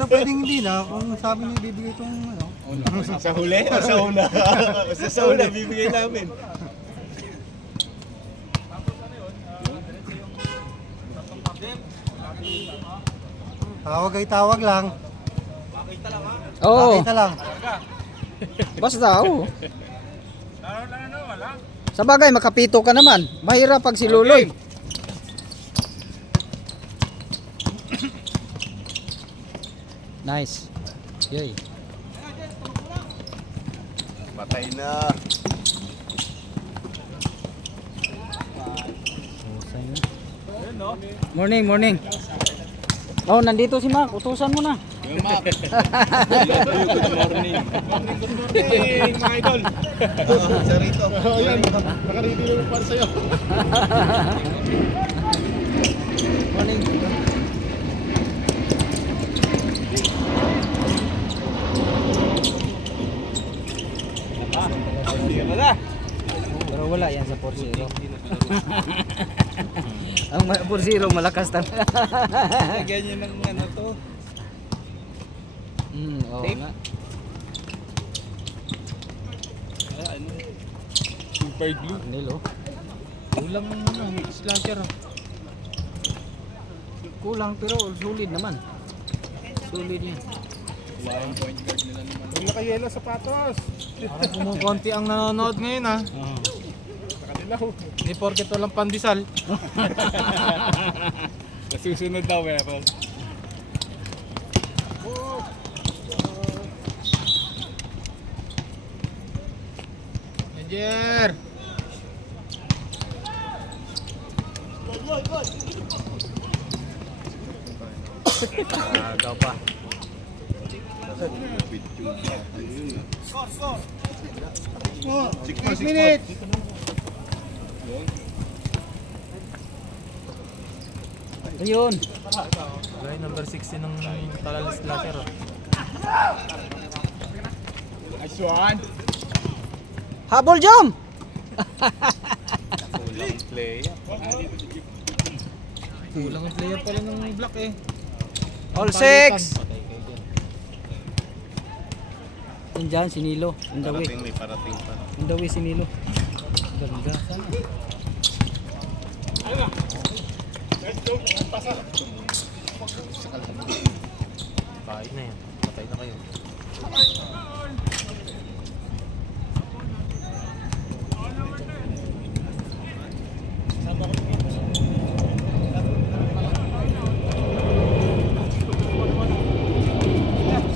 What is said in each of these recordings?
Pero pwedeng hindi na kung sabi niyo bibigay itong ano. Sa huli o sa una? Basta sa una, bibigay namin. Tawag ay tawag lang. Oo. Pakita lang. Basta, oo. Sa bagay, makapito ka naman. Mahirap pag si Luloy. Nice. Yay. Patay na. Morning, morning. Oh, nandito si Mac. Utusan mo na. Good morning. Good morning, mga idol. Sa rito. Ayan, nakaredy naman para sa'yo. Morning. Sige pa na. Pero wala yan sa 4-0. Ang 4-0 malakas talaga. Ganyan ng ano to. Oo nga. Ano? Super glue. Nilo. Kulang ano, slasher. Kulang pero solid naman. Solid yan. Wala yung point guard nila naman. Huwag nakayelo sapatos. Parang kumukonti ang nanonood ngayon ha. Nakadilaw. Hindi porket walang pandesal. Sa susunod daw, meron. Major! Daw pa. 6 minutes. Ayun. Guy number 16 ng Talalis Slasher. Nice one. Habol jump. Kulang play. Kulang ang player pala ng block eh. All 6. Diyan si Nilo. Indawi. May parating pa. Indawi si Nilo. Ganda sana. Kain na yan. Patay na kayo.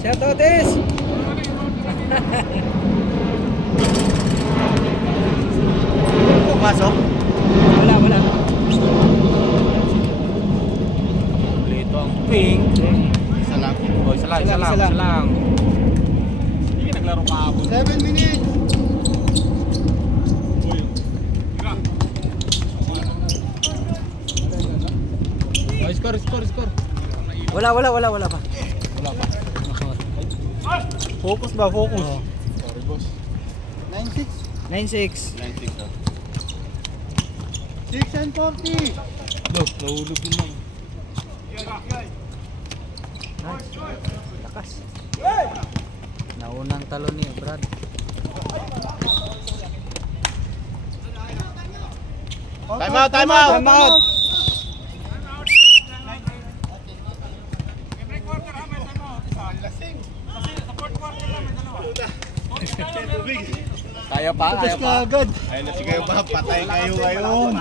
Shout out is. Pasok? Wala, wala. Lito ang pink. Isa lang. O, isa lang, isa lang, Isa lang. isa lang. Hindi ka naglaro kahapon. 7 minutes. O, score, score, score. Wala pa. Focus ba, focus? Sorry, boss. 9-6. 9-6. 96 na. 6 and 40. Nahulog din lang. Lakas. Naunang talo ni Brad. Time out, time out! Time out. Kaya pa, kaya pa. Agad. Ayan na si Kuya Bob, patay kayo ngayon.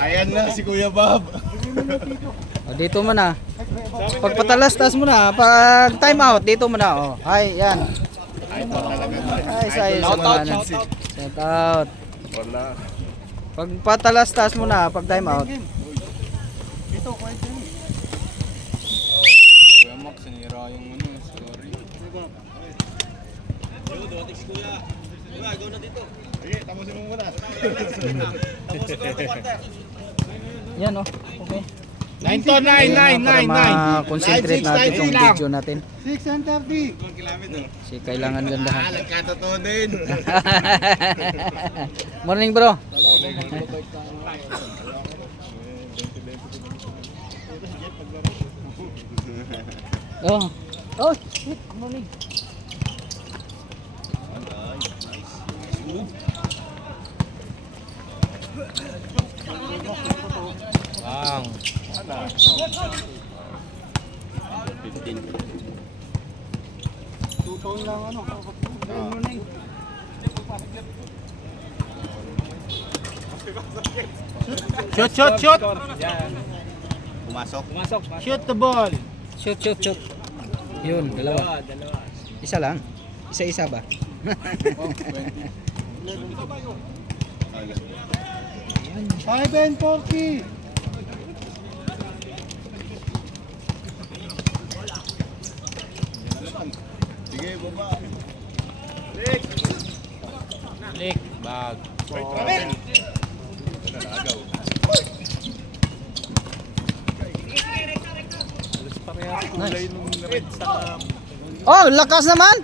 Ayan na si Kuya Bob. O, dito mo na. Pag patalastas mo na, pag time out, dito mo na. Oh. Hi, yan. Ay, pa talaga. Ay, sa Shout mga out, ano. shout out. Shout out. Wala. Pag patalastas mo na, pag time out. Ito, quiet yun. Kuya Max, sinira yung ano, sorry. Sige, tapusin mo muna. Yan oh. Okay. 9 to 9, 9, 9, 9. Concentrate natin yung video natin. 6 and 30. Kasi kailangan gandahan. Nagkatotoo din. Morning bro. Oh, Oh, shit. Morning. Bang. Tupaw lang ano. Shoot, shoot, shoot! Pumasok. Shoot the ball! Shoot, shoot, shoot. Yun, dalawa. Isa lang. Isa-isa ba? Five and 40. Sige, baba. Lick. Bag. Alas parehas kulay nung red sa Oh, lakas naman.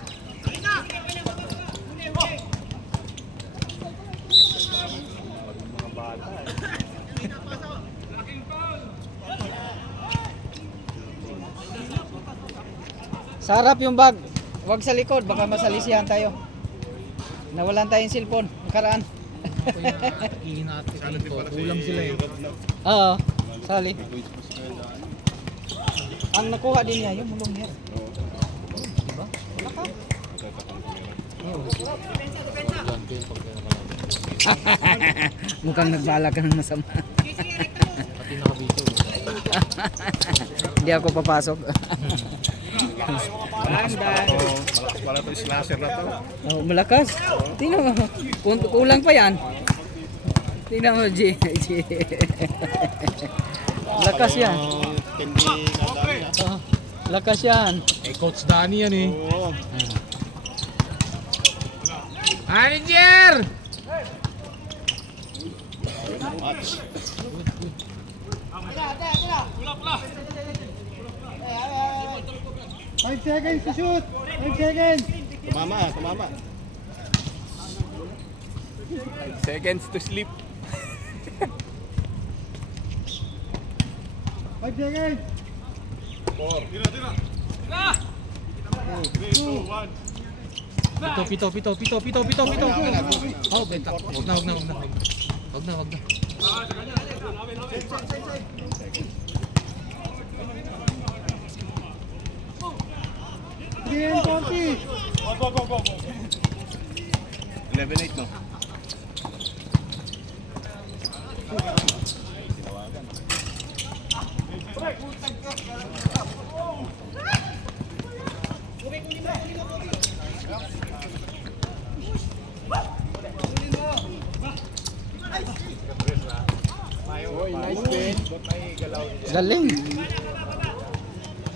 Sarap yung bag. Huwag sa likod, baka masalisihan tayo. Nawalan tayong cellphone, nakaraan. kulang sila eh. Oo, sali. Ang nakuha din niya, yung mulong niya. Diba? Wala ka. Mukhang nagbala ka ng masama. Pati nakabito. Hindi ako papasok. Malakas pala ito, slasher na to. Oh, malakas. Tingnan mo. Kulang pa yan. Tingnan mo, G. Lakas yan. Oh, lakas yan. Eh, Coach Danny yan eh. Oo. Manager! Match. Five seconds to shoot. 5 seconds. Tumama. Seconds to sleep. 5 seconds. Pito. Oh, benta. Wag na. 3 and 40. 11-8 no. Galing.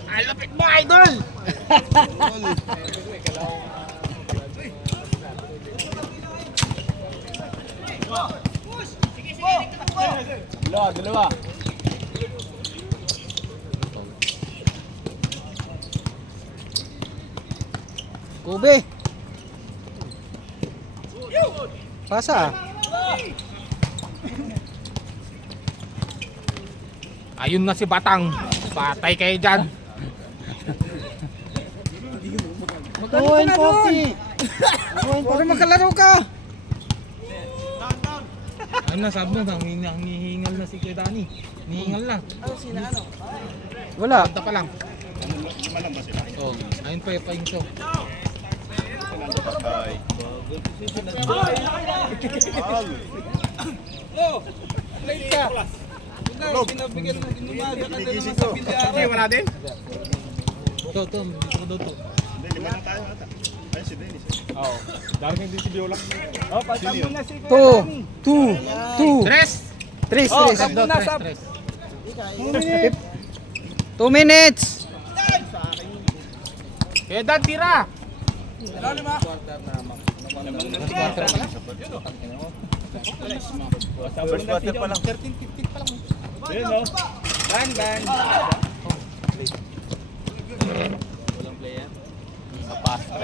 Ay, lapit mo, idol! Dalawa. Kobe. Pasa. Ayun na si Batang. Patay kayo dyan. 2 and 40. Huwag makalaro ka. Ayun na, sabi mo, nangihingal na si Kuya Danny. Nihingal na. Wala. Punta pa lang. Oh, ayun pa yung show. Patay. Hindi, wala din? Ito, dito daw to. Hindi, 5 na tayo ata. Ay, si Dennis. Oo. Darating din si Biola. Oh, paltan mo na si 2. Tres! 3. 2 minutes. Kaya Dan, tira! First quarter pa lang. 13-15 pa lang. Ayun, no?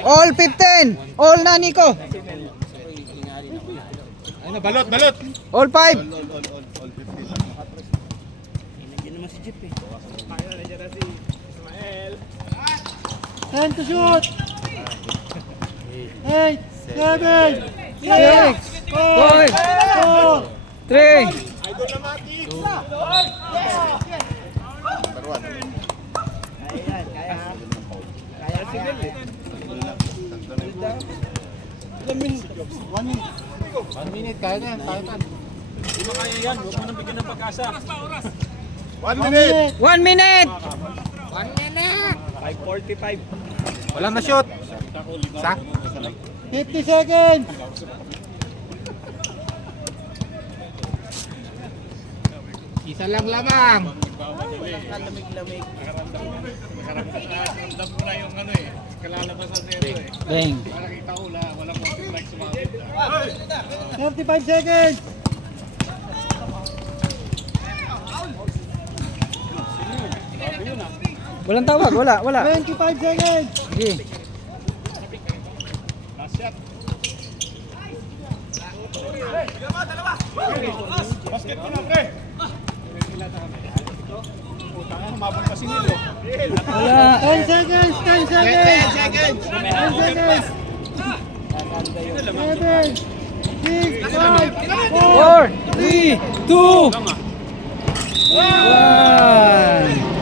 All 15. All na, Nico. Ayun na, balot! All 5. All 15. 10 to shoot. 8, 7, 6, 5, 4, 3. Idol na Mati. Number 1. Ilang minutes? 1 minute. 1 minute, kaya na yan, kaya na. Hindi mo kaya yan, huwag mo nang bigyan ng pag-asa. 1 minute. 1 minute. 5:45. Wala na shoot. Sa? 50 seconds. Isa lang lamang. Nakaramdam ko na yung ano eh. Kalalabasan nito eh. Bang. Nakita ko walang multiplex sumabit. 35 seconds. Walang tawag, wala. 25 seconds. Sige. Basket ko na, pre. Humabol pa si Nilo. Wala. 10 seconds. 10 seconds. 10 seconds. 7, 6, 5, 4, 4, 3, 2, 1.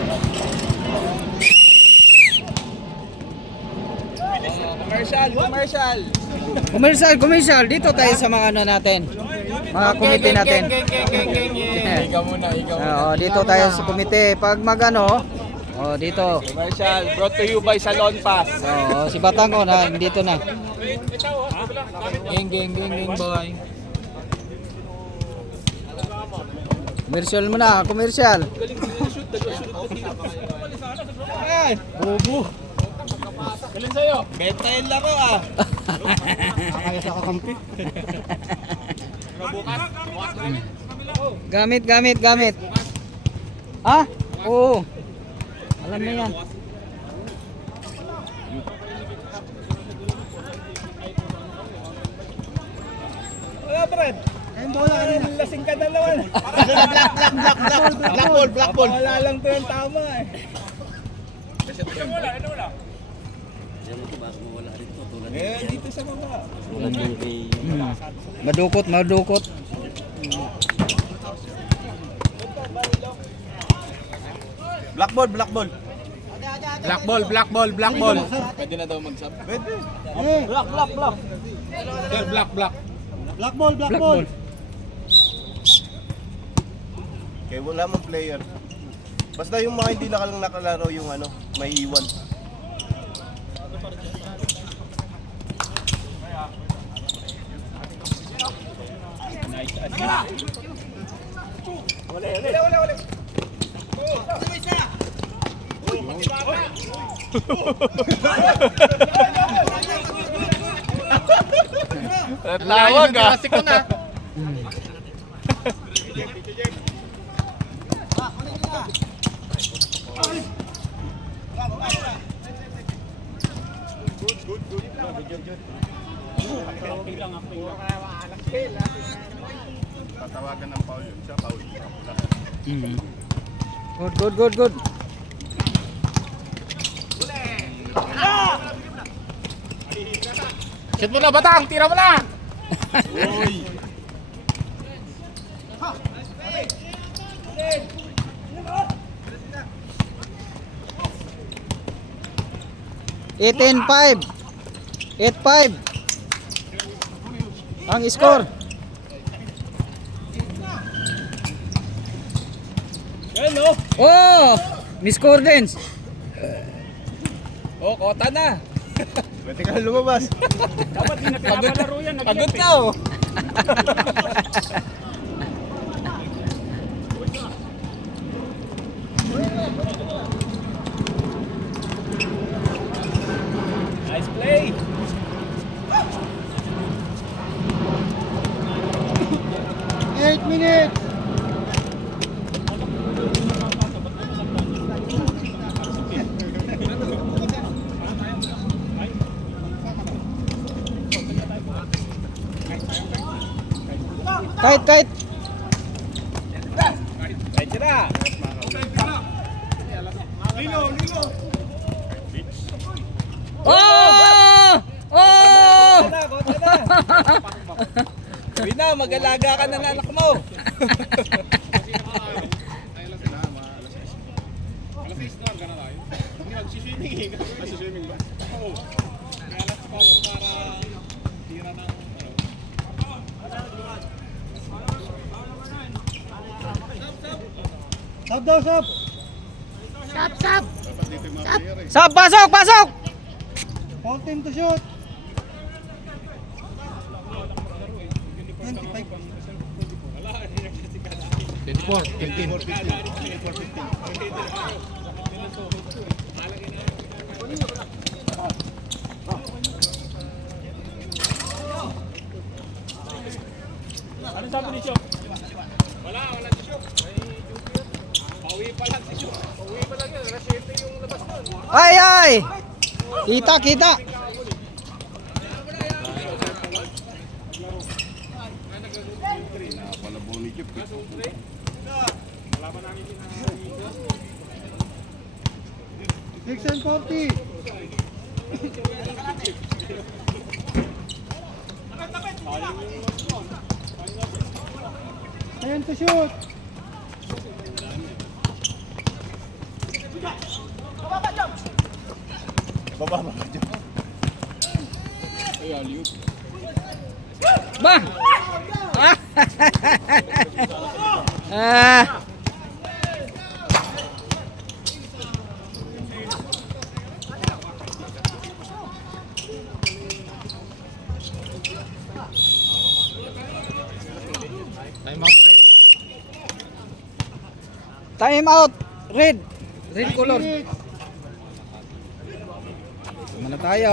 Commercial. Dito tayo sa mga ano natin. Mga komite natin. Ikaw muna, ikaw. Oo, dito tayo sa komite. Pag magano, dito. Commercial, brought to you by Salon Pass. Oo, si Batango na dito na. Gang, boy. Commercial mo na, commercial. Galing sa'yo. Bentayin lang ko ah. Kaya sa kakampi. Gamit. Ah? Oo. Alam na yan. Wala, Brad. Ayun bola kanina. Lasing ka na naman. Black ball. Wala lang to yung tama eh. Dito sa mga. Madukot. Black ball. Black ball. Pwede na daw mag-sub. Pwede. Eh, Sir, black. black ball. Kaya wala mong player. Basta yung mga hindi nakalaro yung ano, may iwan. Tawag ah. ko na. Tatawagan ng foul yun. Siya foul. Good. Shoot mo na, Batang. Tira mo na. Uy. 18-5. 8-5. Ang score. Hello. Oh! Ni-score din. Oh, kota na. Pwede ka lumabas. Dapat di na pinapalaro yan. Pagod ka oh. Nice play. Eight minutes. Kahit. Right sila. Oh! Oh! Bina, mag-alaga ka ng anak mo. Sab daw, sab. Sab, pasok, pasok! All team to shoot. 25. 24, 15. Ano sabi ni Chok? Wala si Chok. Pauwi pa lang si Chok. Pauwi pa lang yun. Rasyente yung labas nun. Ay, ay! Kita, kita! Six and 40. Ten to shoot. Baba. Ba! Ah! Time out, Red. Time out! Red! Red color. Muna tayo.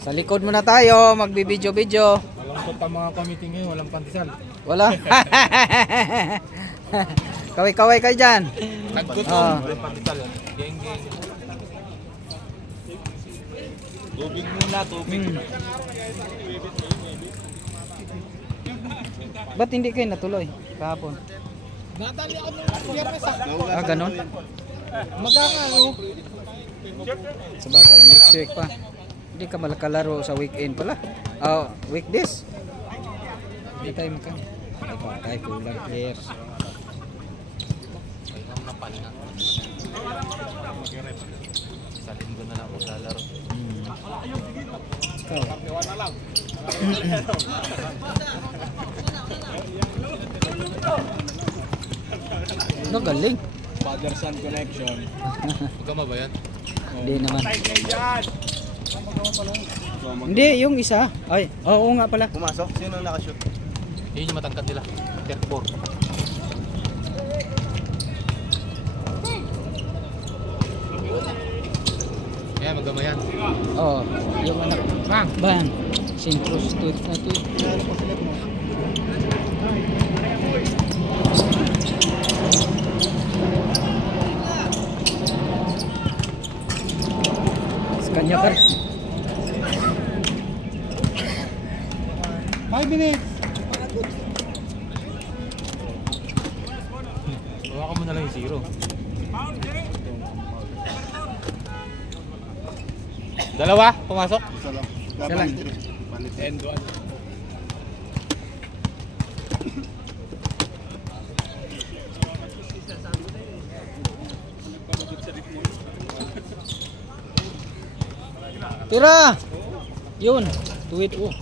Sa likod muna tayo, magbibidyo-video. Walang pa mga committee ngayon, walang pandesal. Wala. Kaway-kaway kayo dyan. Naggutom, Ah. walang pandesal. Geng-geng. Tubig muna, tubig. Ba't hindi kayo natuloy kahapon? Natali ako ng biyernes Ah, ganon? Maganga, no? Sabagay, next week pa. Hindi ka malakalaro sa weekend pala. Ah, weekdays. Hindi tayo makan. Ikaw tayo kulang players. Pahinga na pahinga. Sa linggo na lang maglalaro. Ikaw. No, galing. Father-son connection. Magkama ba yan? Hindi naman. Hindi, yung isa. Ay, oo nga pala. Pumasok? Sino ang nakashoot? Yun yung matangkad nila. 34. Kaya magkama yan. Oo, yung anak. Bang! Bang. Synchros tweet na tweet. Sa kanya ka. 5 minutes. Hawakan mo na lang yung zero. Dalawa, pumasok. Isa lang. Isa lang. End one. Tira! Yun, tuwid oh.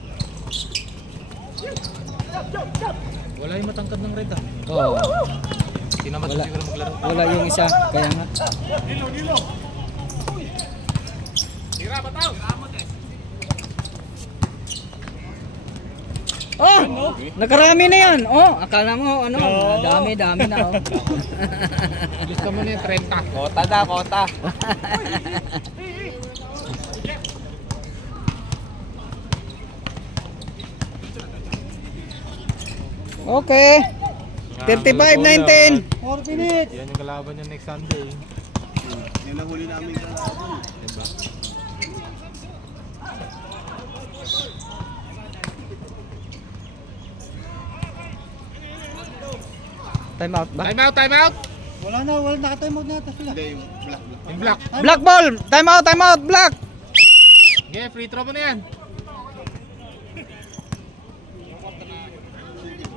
Wala yung matangkad ng red ah. Oo. Tinamad Wala. siguro maglaro. Wala yung isa, kaya nga. Oh, nakarami na yan. Oh, akala mo ano, dami na oh. Gusto mo na yung 30. Kota na, kota. Okay. 35-19. 4 minutes. Yan yung kalaban niya next Sunday. Yan ang huli namin. Diba? Time out ba? Time out, time out! Wala na, nakatimeout na ata sila. Hindi, yung black. Yung black. Black ball! Time out, black! Okay, free throw mo na yan.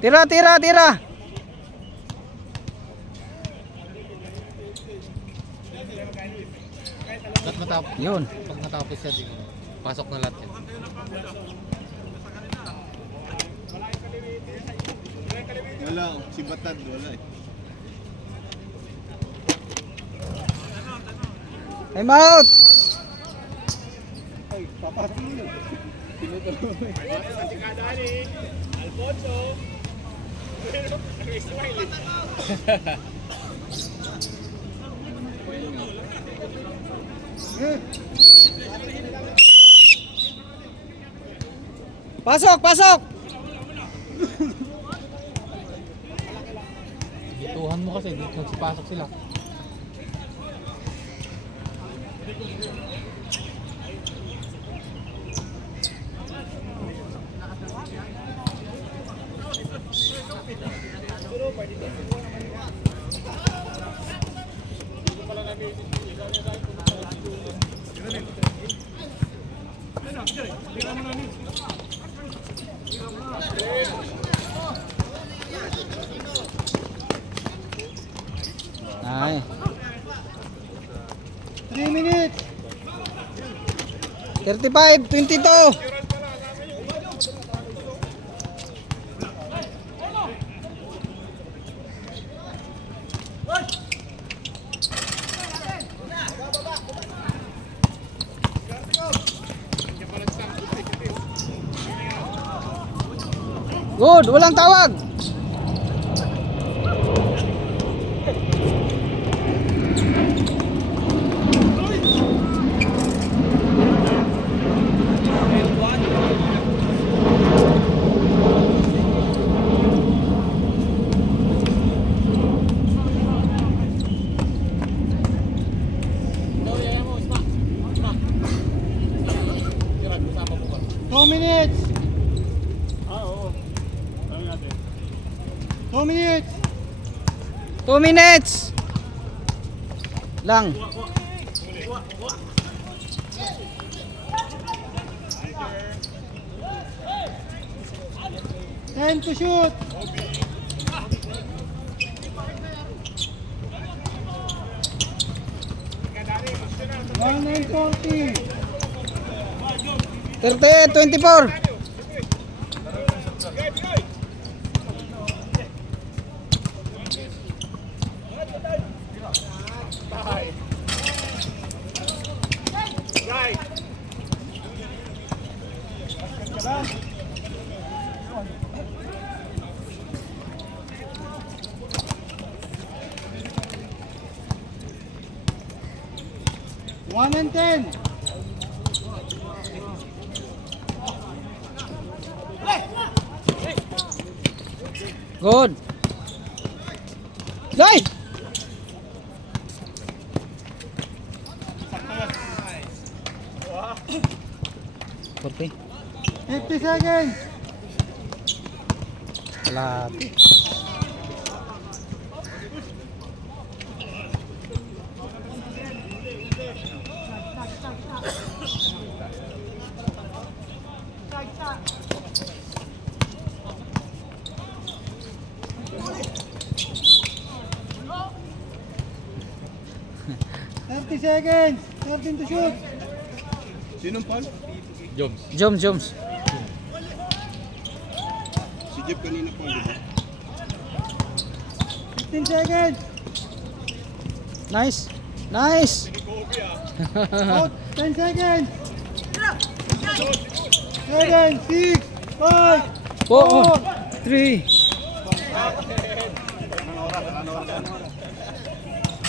Tira! Ba't matapos? Yun. Pag natapos siya, di pasok na lahat yan. Wala, si Batad, wala eh. Time out! Alfonso. Smile. Pasok! Ituhan mo kasi, nagsipasok sila. Ay. 3 minutes. 35-22. Good, walang tawag. Two minutes. Oo. Sabi natin. 2 minutes. 2 minutes. Lang. Time to shoot. One and 40. 38-24. Right. One and 10. Good. Guys. Okay. 50 seconds. Kalahati. Seconds. 13 to shoot. Sinong Paul? Joms. Si Jeff kanina Paul, di ba? 15 seconds. Nice. Out. 10 seconds. 7, 6, 5, 4, 3.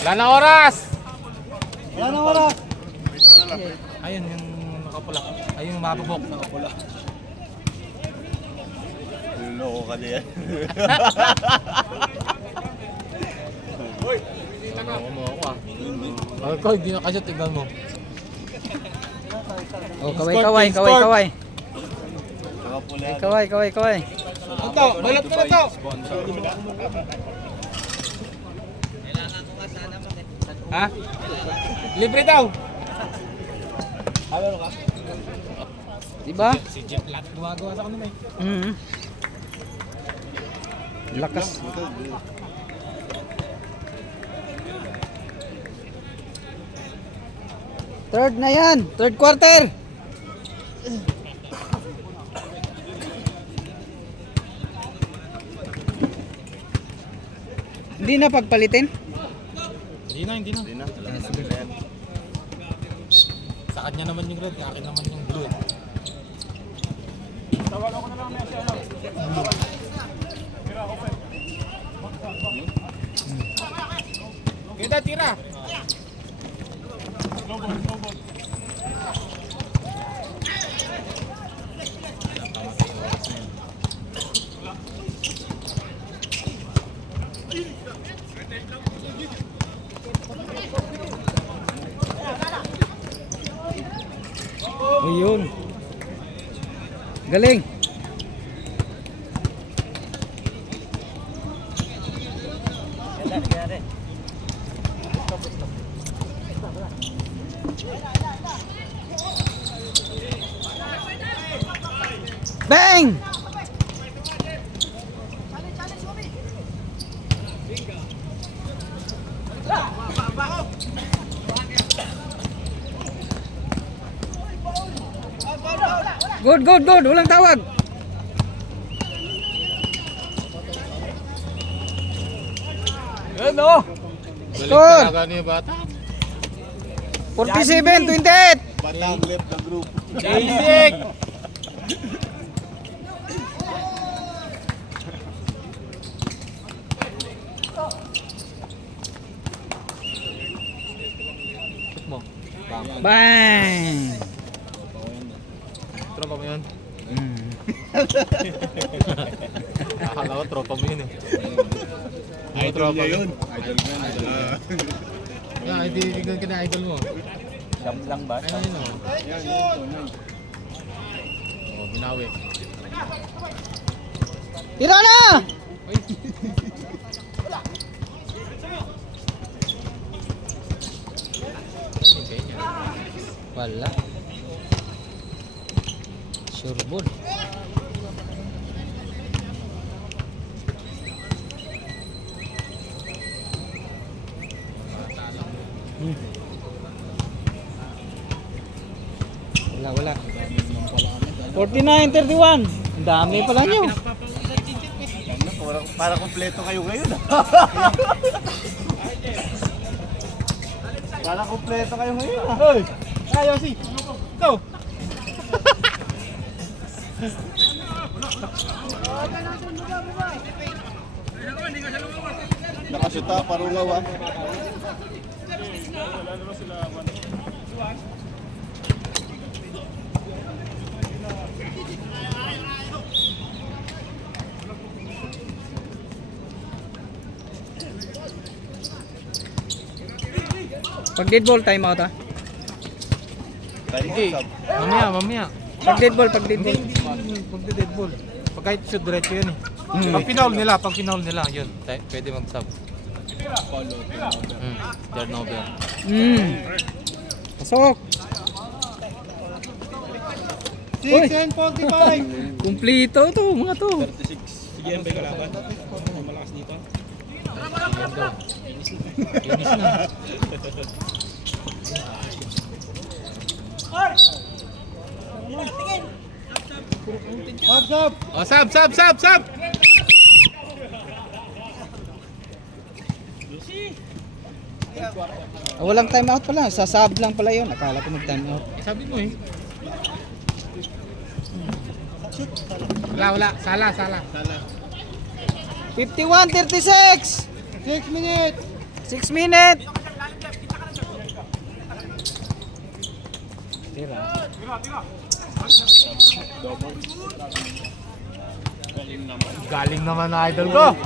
Wala na oras! Wala na oras. Ayun, yung nakapula. Ayun, yung mabubok. Nakapula. Luloko ka na yan. Ako mo ako ah. Ako, hindi na kasi tignan mo. Oh, kaway. Nakapula. Kaway. Ito, balot ko na to! Ha? Libre daw. Diba? Si Jeff Lat gumagawa sa kanila eh. Lakas. Third na yan. Third quarter. Hindi na pagpalitin. Hindi na. Hindi na. Talaga na yan. Sa kanya naman yung red, akin naman yung blue. Tawagan ko na lang niya si ano. Tira, open. Kita tira. Lobo, lobo. Ayun. Galing. Bang! Good. Walang tawag. Ano? Score! Talaga niya bata. 47-28. Batang left the group. Basic! Shoot mo. Bang! Tropa mo yun? Mm. Akala ko tropa mo yun eh. Idol niya yun. Idol niya. Yan, itignan ka na idol mo. Siyam lang ba? Ayun o. Oh, binawi. Tira na! Wala. Sure ball. Wala. 49-31. Ang dami pala nyo. Para kompleto kayo ngayon. Para kompleto kayo ngayon. Hoy! Ayaw si! Go! Nakasuta, parungaw ah. Pag dead ball, time out ha. Sige. Mamaya. Pag dead ball. Hindi. Pag-dead ball. Pag kahit shoot, diretso yun eh. Pag pinaul nila, yun. Pwede mag-sub. Turnover. Pasok. 6 and 45! Kumplito to, mga to. Sige, ang bay kalaban. Malakas dito. Linis na. Oh, sub! Walang time out pala, sa sub lang pala yun. Akala ko mag time out. Sabi mo eh. Wala. Sala. 51-36. 6 minutes! 6 minutes. Tira. Galing naman na idol ko.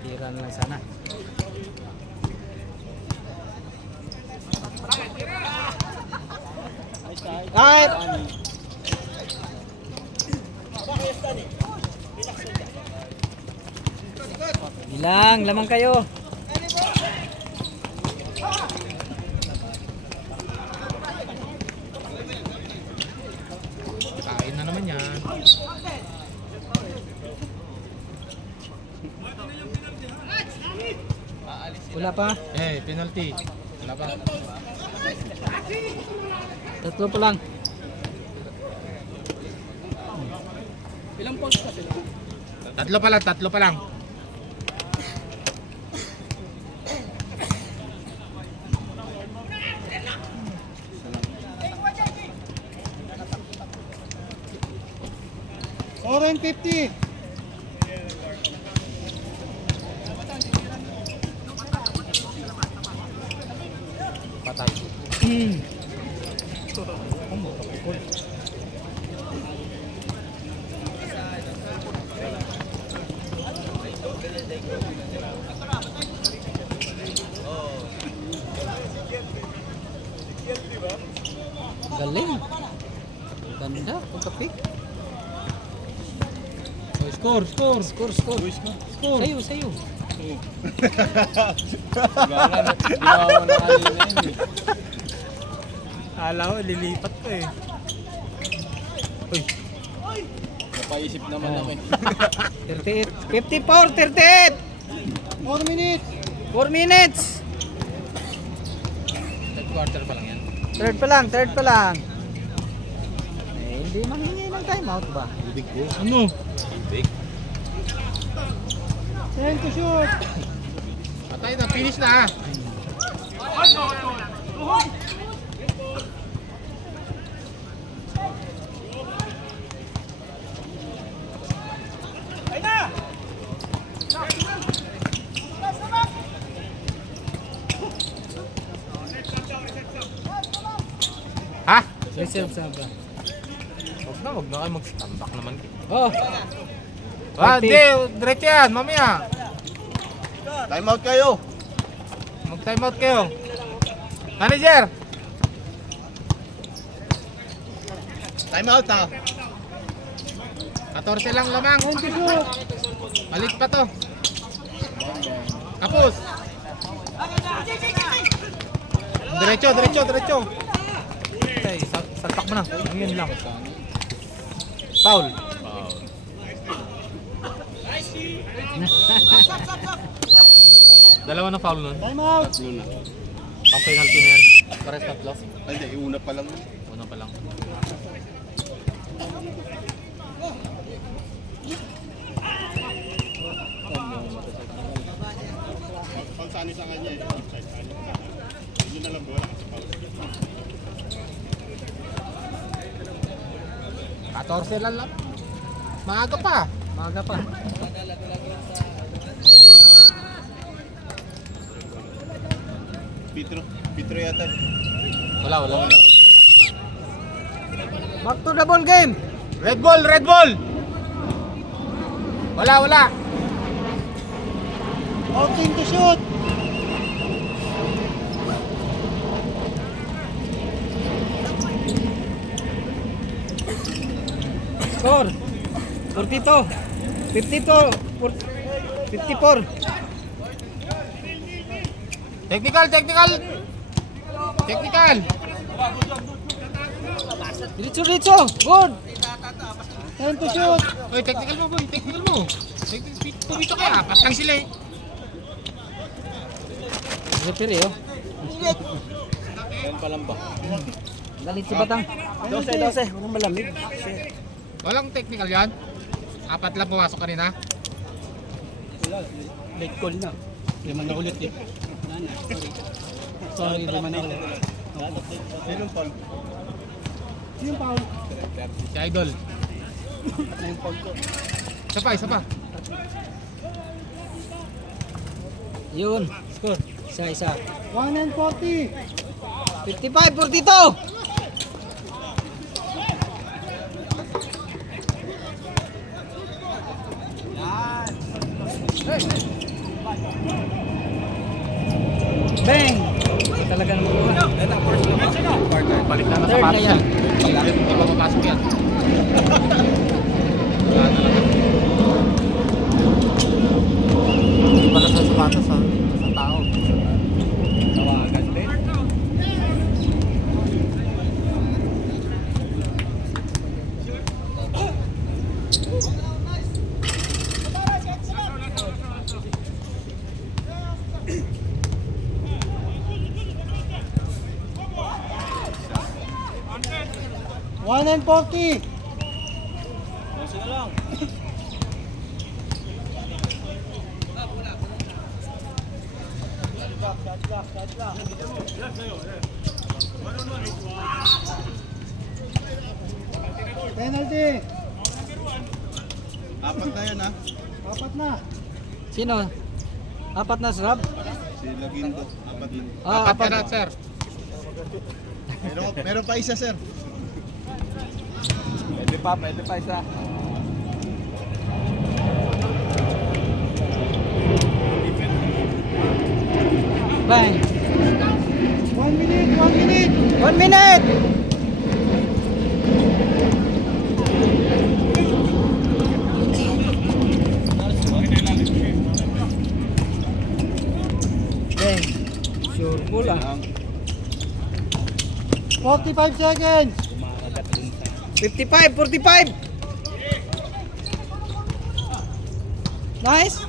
Tira na lang sana. Ay! Lang, lamang kayo. Kain na naman yan. Wala pa. Penalty. Wala pa. Tatlo pa lang. Tatlo pa lang. Oren 50. Patay. Galing. Ganda, pagkapi. Oh, score. Score. Sayo, sayo. Ginawa na kanina yun eh. Akala ko, lilipat ko eh. Uy. Napaisip naman ako eh. 38. 54, 38. 4 minutes. 4 minutes. Third quarter pa lang yan. Third pa lang. Eh, hindi manghingi ng timeout ba? Big ko. Ano? Big. 10 to shoot. Patay na, finish na. Ha? Reserve sa ba? Wag na kayo mag-standback naman. Oh, Hindi, diretso yan, mamaya. Time out kayo. Mag-time out kayo. Manager! Time out ha. 14 lang lamang. Balik pa to. Kapos. Diretso. Okay, salpak mo na. Yun lang. Foul. Dalawa na foul nun. Time out. Pang penalty na yan. Pares tatlo. Ay, hindi. Una pa lang. Una pa lang. Pansani sa kanya eh. Yun na lang bola. 14 lang. Maaga pa. Pitro yata. Wala. back to the ball game. Red ball. Wala. 14 to shoot. Score. 42. 52. 54. Technical. Diretso. Good. 10 to shoot. Oy, technical mo, boy. Pumito kaya. Apat lang sila eh. Referee oh. Yan pa lang ba? Galit si Batang. 12. Walang malamig. Walang technical yan. Apat lang pumasok kanina. Wala. Late call na. Lima na ulit eh. Sorry, lima na ulit. Sinong foul? Yung foul. Si Idol. Yung foul ko. Isa pa. Yun. Score. Isa. 1 and 40. 55-42. Bang! Talaga naman. Balik na Third na yan. Hindi pa mapasok yan. Wala na lang. Hindi pa sapatos sa tao. Tawagan din. One and 40. Penalty. Apat na yun ha. Apat na. Sino? Apat na sarap? Si Lagindo. Apat na. Apat na, sir. Meron pa isa sir. Pwede pa isa. Bye. 1 minute, 1 minute. 1 minute! Okay. Sure ball ah. 45 seconds. 55, 45! Nice!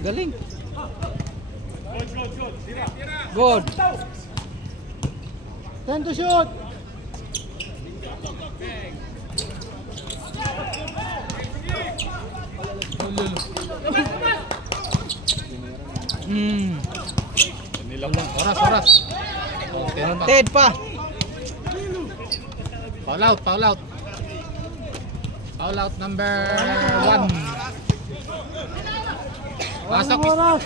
Galing. Good. 10 to shoot. Oras. Ted pa. Foul out. Foul out number 1. Pasok. Oras.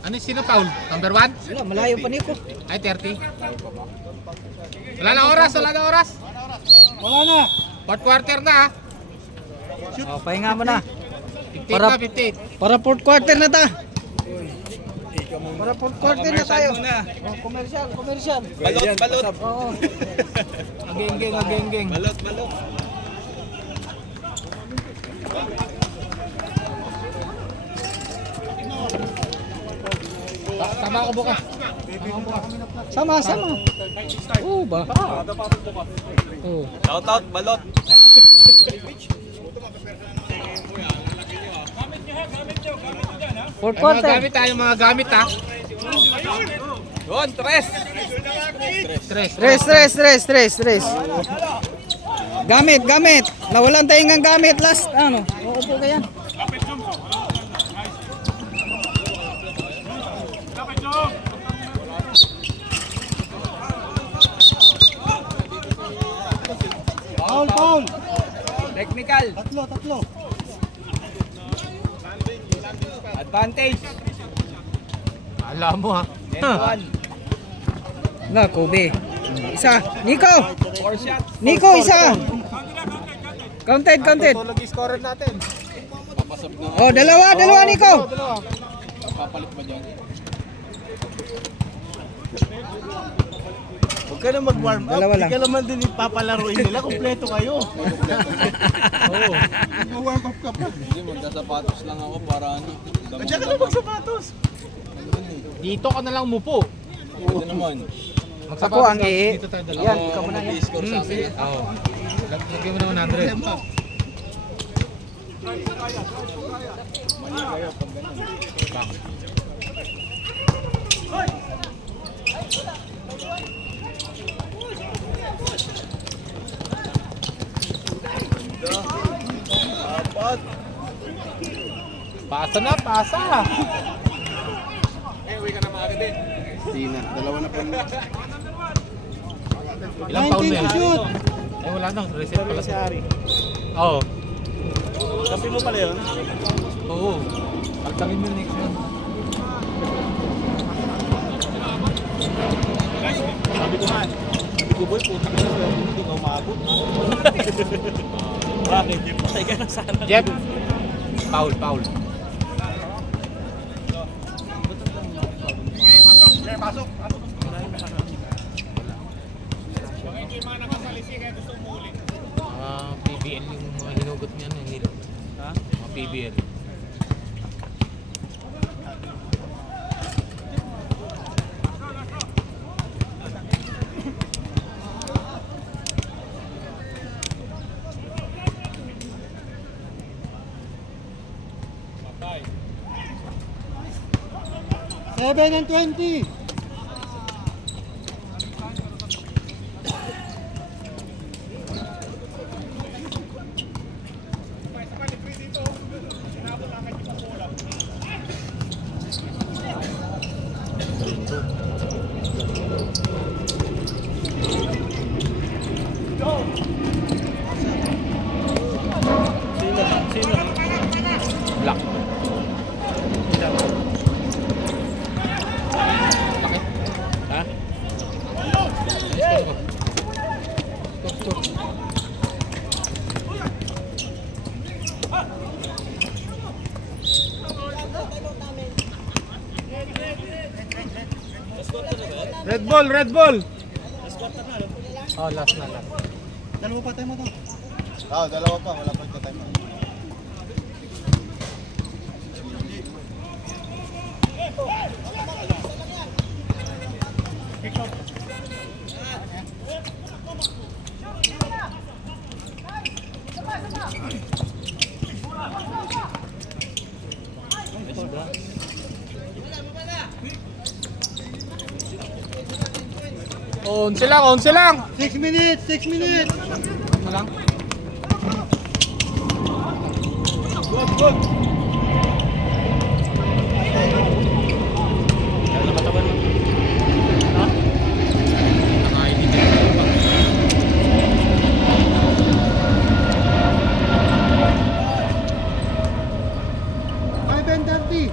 Ano sino foul? Number 1? Wala, malayo pa niyo ko. Ay, 30. Wala na oras. Wala na. Fourth quarter na. Oh, pahinga mo na. 58 Para- na, 58. Para fourth quarter na ta. Para fourth quarter na tayo. Oh, commercial. Balot. Oo. Ageng. Balot. Tama ako bukas. Sama. Oo ba? Oo. Shout out, balot. Fourth Ay, mga quarter. gamit tayo, mga gamit ha. Yun, tres. Stress. Gamit. Nawalan tayong ng gamit last. Ano? Uupo ka yan. Foul. Technical. Tatlo. Advantage. Alam mo ha. N1. Na, Kobe. Isa. Nico, 4 shots. isa. Counted. Tulog yung scorer natin. Oh, dalawa, Nico. Huwag ka na mag-warm up. Dalawa lang. Hindi ka naman din ipapalaruin nila. Kompleto kayo. Oo. Mag-warm up ka pa. Hindi, magkasapatos lang ako para ano. Diyan ka na magsapatos. Dito ka na lang umupo. Pwede naman. Ako ang Dito tayo dalawa. Yan, ikaw muna yan. Mag-i-score sa akin. Oo. Lagyan mo na 100. Apat. Pasa. Hindi na. Dalawa na po. Ilang pound 19 na yan? to shoot. Ay, wala na. Reset pala si Ari. Oo. Sabi mo pala yun? Oo. Pagtangin mo next month. Sabi ko boy, putang na sir. Hindi ka umabot. Bakit? Patay ka na sana. Jeff. Foul. PBL yung mga hinugot niya. Mga PBL. Patay. 7-20. Black. Ha? Red ball, red ball. Oh, last na lang. Dalawa pa tayo mo to. Oo, dalawa pa. Wala pa ito time. Onse lang, onse lang. 6 minutes, 6 minutes. Ano lang? Good, good. Ano katawan mo? Ha? Naka-ID din pa. Five and 30.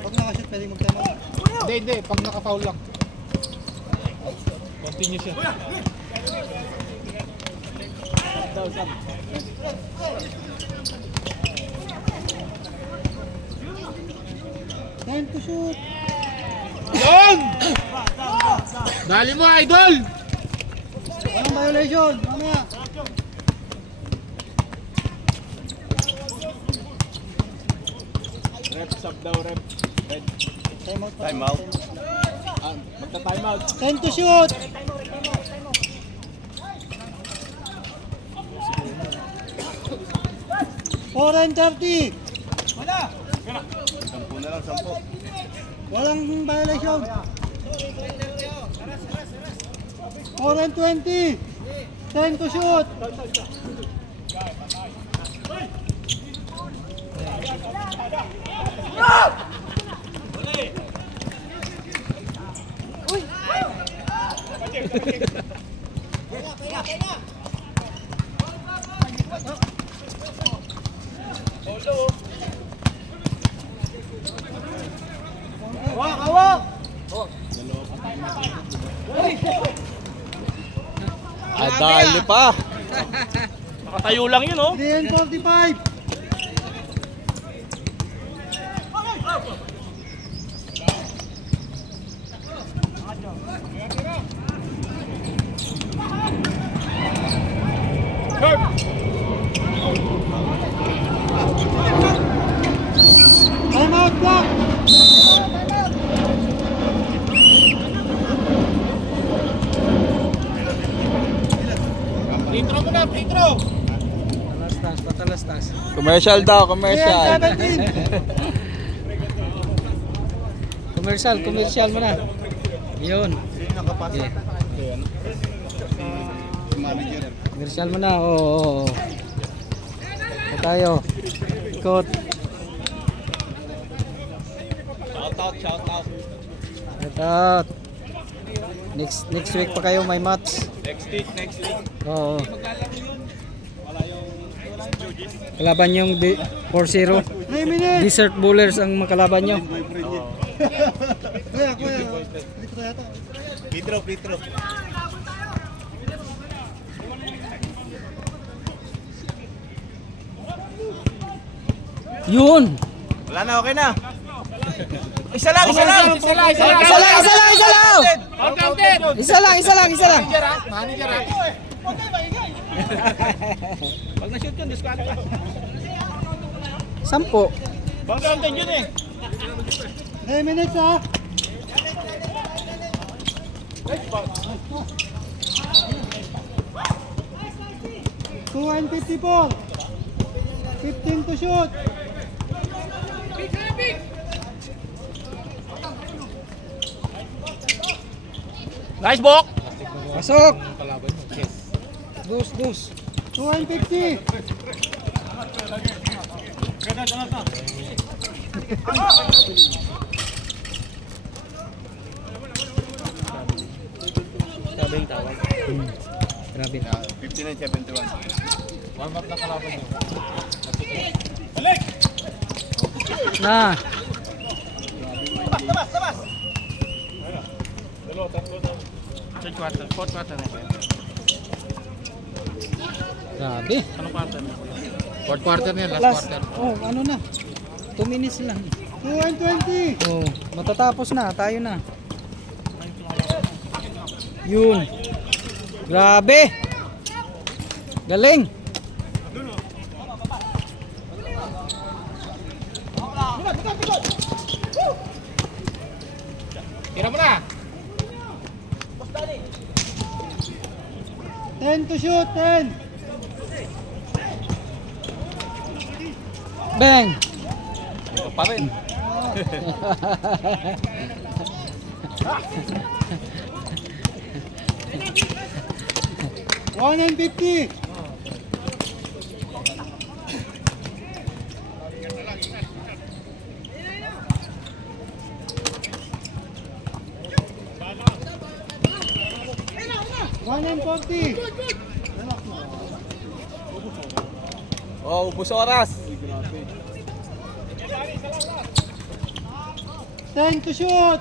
Pag nakashoot, pwede magtama. Hindi, hindi. Pag naka-foul lang. Continue siya. Time to shoot. Yun! Dali mo, idol! Walang violation. Mamaya. Rep, sub daw, rep. Red. Time out. Time out. Magta-time out. Time to shoot. Four and 30. Sampu na lang, sampu. Walang violation. 4 and 20. Time to shoot. Hawak, hawak. Dali pa. Nakatayo lang yun, oh. 3 and 45. Time out block. Intro mo na, intro. Patalastas, patalastas. Commercial daw, 3 and 17. Commercial, commercial mo na. Yun. Sino nakapasok? Okay. Si manager. Commercial mo na. Oo, oo, oo. Ito tayo. Ikot. Shout out, shout out. Shout out. Next week pa kayo may match. Next week, next week. Oo. Maglalaro yun. Wala yung Judges. Kalaban yung 4-0. 3 minutes. Desert Bowlers ang makalaban nyo. Kuya, kuya. Dito tayo ito. Pitro, Pitro. Yun. Wala na, okay na. Isa lang, isa lang. Isa lang, isa lang, isa lang. All counted! Isa lang, isa lang, isa lang. Manager ah. Pag na-shoot yun, discount ka. 10. All counted yun eh. 10 minutes ha. Two and 54. 15 to shoot. Nice, Bok! Pasok. Kalaban mo, chess. Dus. 2 and 50. Grabe. 59-71. Warm up na kalaban nyo. Na. Third quarter, fourth quarter na ito. Grabe. Anong quarter na? Fourth quarter na yan, last Last. quarter. Oh, ano na? 2 minutes lang. 2 and 20. Oh, matatapos na. Tayo na. Yun. Grabe. Galing. Tira mo na! 10 to shoot. 10. Bang. Ito pa rin. One and 50. One and 40. Oh, ubos oras. 10 to shoot.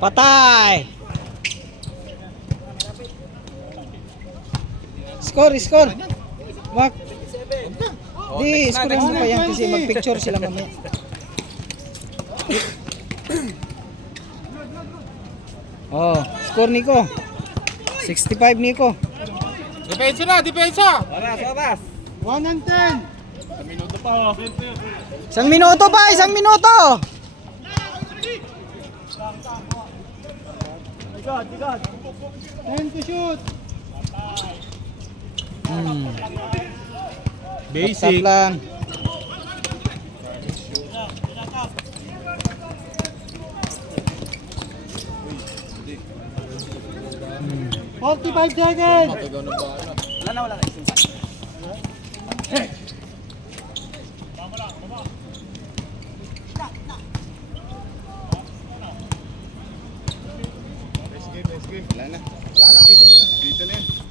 Patay. Score. Wag. Di, score mo pa yan kasi mag-picture sila mamaya. Oh, score Nico. 65 Nico. Depensa na, depensa! 1 and 10. Isang minuto pa, isang minuto. Ten to shoot. Basic lang. Hmm. 45 seconds. Wala na, dito na yan.